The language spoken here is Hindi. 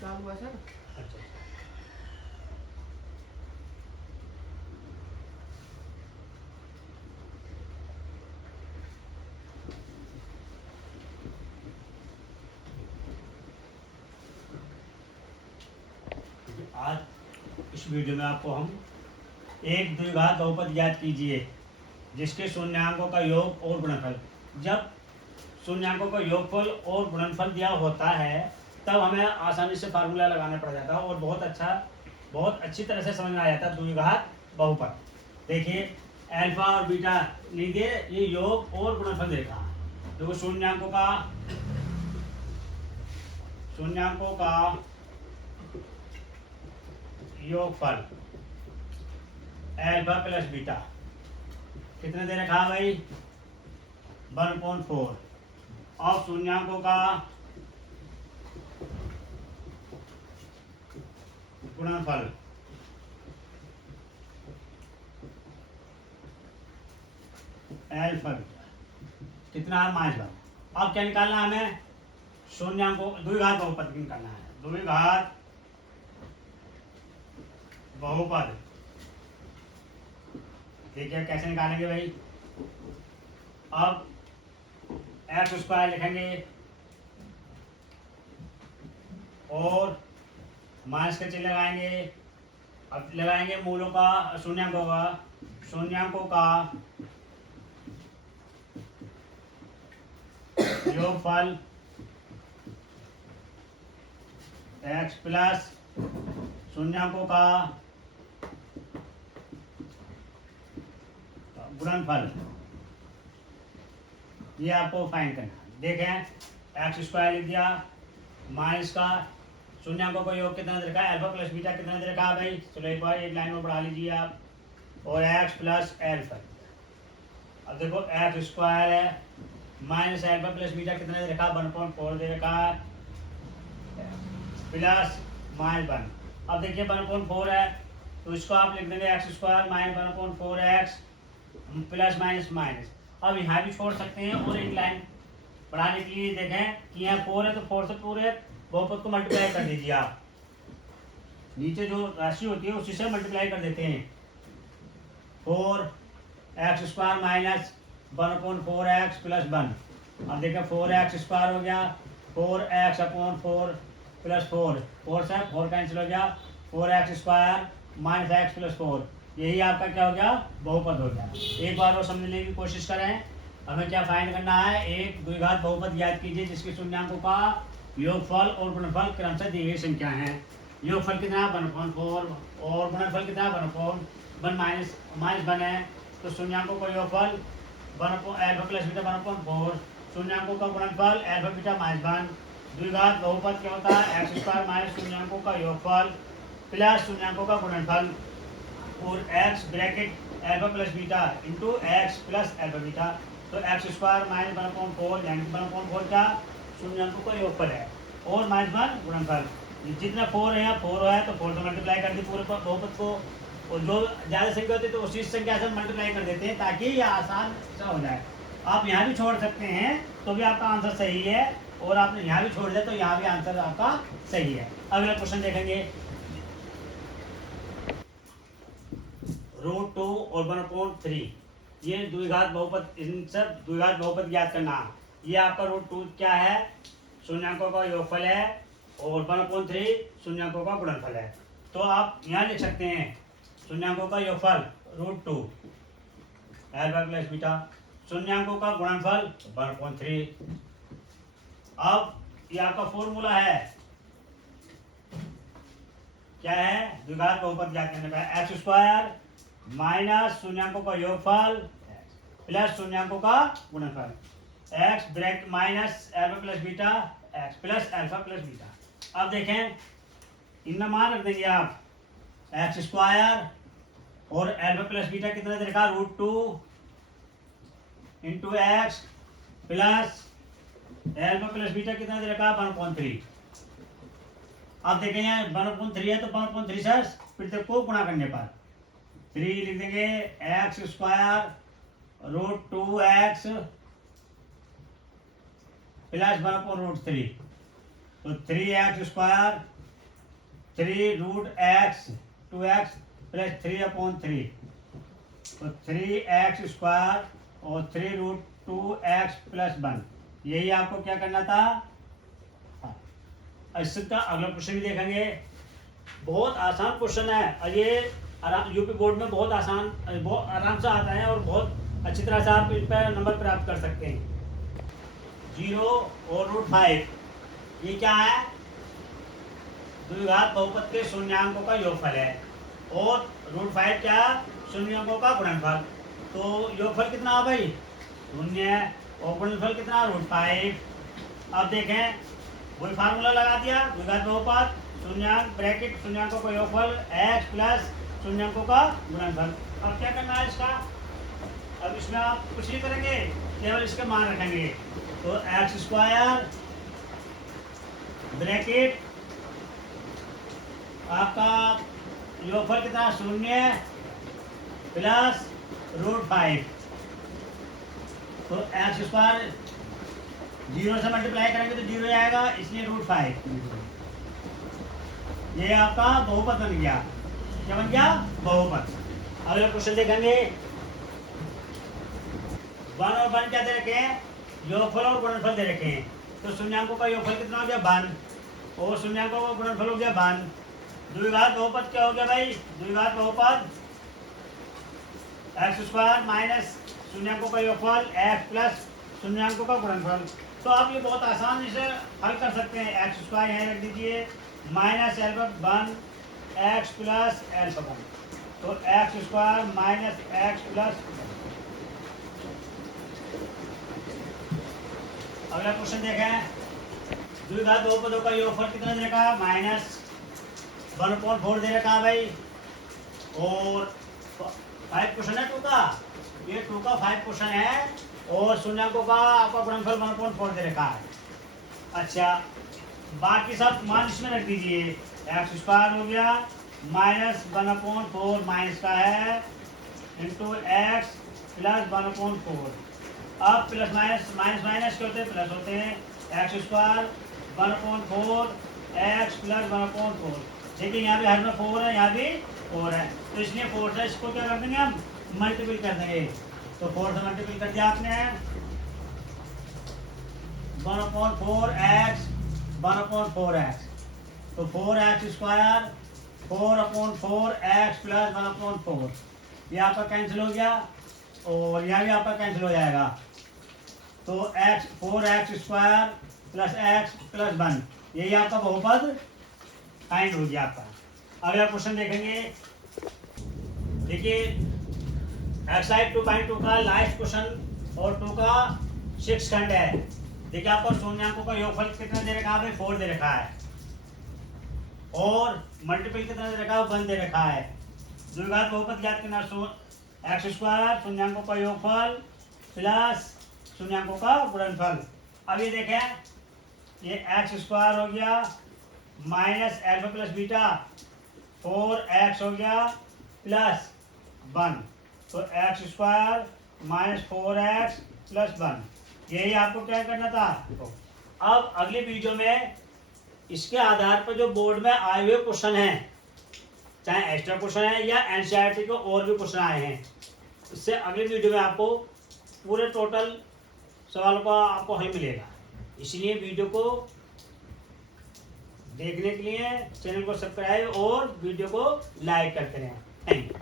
चालू है सर। अच्छा आज इस वीडियो में आपको हम एक द्विघात बहुपद ज्ञात कीजिए जिसके शून्यांकों का योग और गुणनफल। जब शून्यांकों का योगफल और गुणनफल दिया होता है तब हमें आसानी से फार्मूला लगाना पड़ जाता है और बहुत अच्छी तरह से समझ में आ जाता है द्विघात बहुपद। देखिए अल्फा और बीटा नहीं दे, ये योग और गुणनफल देखा। देखो शून्यांकों का योगफल अल्फा प्लस बीटा कितने दे रखा है भाई 1/4 और शून्यांकों का गुणनफल अल्फा बीटा कितना है -1। अब क्या निकालना है हमें शून्यांकों द्विघात बहुपद निकालना है। द्विघात बहुपद देखिए कैसे निकालेंगे भाई। अब एक्स स्क्वायर लिखेंगे और माइनस का चिन्ह लगाएंगे। अब लगाएंगे मूलों का शून्यांकों का योगफल एक्स प्लस शून्यांकों का गुणनफल, ये आपको फाइंड करना है। देखें एक्स स्क्वायर लिख दिया माइनस का शून्यांकों का योग कितना दे रखा है अल्फा प्लस बीटा कितना दे रखा है भाई। चलो एक बार एक लाइन में बढ़ा लीजिए आप और एक्स प्लस अल्फा। अब देखो एक्स स्क्वायर है माइनस अल्फा प्लस बीटा कितना दे रखा है 1/4 दे रखा है प्लस -1। अब देखिए 1/4 है तो इसको आप लिख देंगे x square minus 1/4 x plus minus minus. अब यहाँ भी छोड़ सकते हैं और एक लाइन बढ़ाने के लिए देखें कि यहाँ 4 है तो 4 से पूरे बहुपद को मल्टीप्लाई कर दीजिए आप। नीचे जो राशि होती है उसी से मल्टीप्लाई कर देते हैं। 4 x square minus 1/4 x plus 1। अब देखें 4 एक्स स्क्वायर हो गया 4 एक्स अपॉन 4 प्लस 4 से 4 कैंसिल हो गया 4 x square minus x plus 4। यही आपका क्या हो गया बहुपद हो गया। एक बार वो समझने की कोशिश करें। हमें क्या फाइंड करना है एक द्विघात बहुपद ज्ञात कीजिए जिसके शून्यांकों का योगफल और गुणनफल क्रमशः दी गई संख्या है। योगफल कितना 1/4 और गुणनफल कितना 1/1 माइनस 1 है तो शून्यांकों का योगफल अल्फा प्लस बीटा 1/4 शून्यांकों का गुणनफल अल्फा बीटा -1। द्विघात बहुपद क्या होता है एक्स स्क्वायर माइनस शून्यांकों का योगफल प्लस शून्यांकों का गुणनफल और x bracket alpha plus beta into x plus alpha beta. तो एक्स स्क्वायर माइनस 1/4 यानी 1/4 का शून्यांकों का योगफल है और -1 गुणनफल। जितना 4 है 4 है तो 4 से मल्टीप्लाई कर दी पूरे बहुपद को और जो ज़्यादा संख्या होती है तो उसी संख्या से मल्टीप्लाई कर देते हैं ताकि ये आसान सा हो जाए। आप यहाँ भी छोड़ सकते हैं तो भी आपका आंसर सही है और आपने यहाँ भी छोड़ दिया तो यहाँ भी आंसर आपका सही है। अगला क्वेश्चन देखेंगे √2 और 1/3 ये द्विघात बहुपद, इन सब द्विघात बहुपद ज्ञात करना। ये आपका √2 क्या है शून्यांकों का योगफल है और 1/3 शून्यांकों का गुणनफल है। तो आप यहाँ लिख सकते हैं शून्यांकों का योगफल √2 अल्फा प्लस बीटा शून्यांकों का गुणनफल 1/3। अब ये आपका फॉर्मूला है क्या है द्विघात बहुपद ज्ञात करने का एक्स स्क्वायर माइनस शून्यांकों का योगफल प्लस शून्यांकों का गुणनफल x bracket minus alpha plus beta x plus alpha plus beta. अब देखें इनमें मान रख देंगे आप एक्स स्क्वायर और अल्फा प्लस बीटा कितना दे रखा √2 into x plus alpha plus beta कितना दे रखा 1/3। अब देखें यहाँ 1/3 है तो 1/3 से प्रत्येक को गुणा करने पर 3 लिख देंगे एक्स स्क्वायर √2x प्लस 1/3 तो 3x square 3√x 2x plus 3/3, तो 3x² और 3√2x प्लस 1, यही आपको क्या करना था। इसका अगला क्वेश्चन भी देखेंगे, बहुत आसान क्वेश्चन है और ये यूपी बोर्ड में बहुत आराम से आता है और बहुत अच्छी तरह से आप इस पर नंबर प्राप्त कर सकते हैं। 0 और √5 ये क्या है, द्विघात बहुपद के शून्यांकों का योगफल है और √5 क्या, शून्यांकों का गुणनफल। तो योगफल कितना है भाई 0 और गुणनफल कितना √5। अब देखें वही फार्मूला लगा दिया, द्विघात बहुपद शून्यांक ब्रैकेट शून्यांकों का योगफल x प्लस शून्यांकों का गुणनफल। अब क्या करना है इसका, अब इसमें आप कुछ नहीं करेंगे, केवल इसके मान रखेंगे। तो x² ब्रैकेट आपका योगफल कितना 0 प्लस √5, तो x² 0 से मल्टीप्लाई करेंगे तो 0 आएगा, इसलिए √5। ये आपका बहुपद बन गया, क्या बन गया, बहुपद। अगला क्वेश्चन देखेंगे, 1 और 1 क्या दे रखे हैं, योगफल और गुणनफल दे रखे हैं। तो शून्यांकों का योगफल कितना हो गया 1 और शून्यांकों का गुणनफल हो गया 1। द्विघात बहुपद क्या हो गया भाई, द्विघात बहुपद x² माइनस शून्यांकों का योगफल x प्लस शून्यांकों का गुणनफल। तो आप ये बहुत आसानी से हल कर सकते हैं। x² यहाँ रख दीजिए minus l/1 x plus l/1, तो x² माइनस x प्लस। अगला क्वेश्चन देखें, द्विघात बहुपदों का योगफल कितना दे रखा है, -1/4 दे रखा है भाई, और 5 क्वेश्चन है 2 का, ये 2 का 5 क्वेश्चन है और शून्यांकों का आपका गुणनफल 1/4 दे रखा है। अच्छा बाकी सब मान इसमें रख दीजिए, x² हो गया -1/4 माइनस का है इंटू x प्लस 1/4। अब प्लस माइनस माइनस के होते हैं प्लस होते हैं, x² 1/4 x प्लस 1/4। देखिए यहाँ भी हर में 4 है, यहाँ भी 4 है, तो इसलिए 4 से इसको क्या कर देंगे हम मल्टीपल कर देंगे। तो 4 से मल्टीपल कर दिया आपने, 1/4x 1/4x, तो 4x² 4/4x प्लस 1/4, ये आपका कैंसिल हो गया और यहाँ भी आपका कैंसिल हो जाएगा। तो 4x² प्लस x प्लस 1, यही आपका बहुपद फाइंड हो गया आपका। अगला क्वेश्चन देखेंगे, देखिए एक्सरसाइज 2.2 का लास्ट क्वेश्चन और 2 का 6 खंड है। देखिए आपको शून्यांकों का योगफल कितना दे रखा है, 4 दे रखा है और मल्टीपल कितना दे रखा है, 1 दे रखा है। द्विघात बहुपद ज्ञात करना, x² शून्यांकों का योगफल प्लस शून्यांकों का गुणनफल। अब ये देखें, ये x² हो गया minus alpha plus beta 4x हो गया प्लस 1, तो x² माइनस 4x प्लस 1, यही आपको क्या करना था। अब अगली वीडियो में इसके आधार पर जो बोर्ड में आए हुए क्वेश्चन हैं, चाहे एक्स्ट्रा क्वेश्चन है या एनसीईआरटी के और भी क्वेश्चन आए हैं, इससे अगली वीडियो में आपको पूरे टोटल सवालों का आपको हल मिलेगा। इसलिए वीडियो को देखने के लिए चैनल को सब्सक्राइब और वीडियो को लाइक करते रहें। Thank you.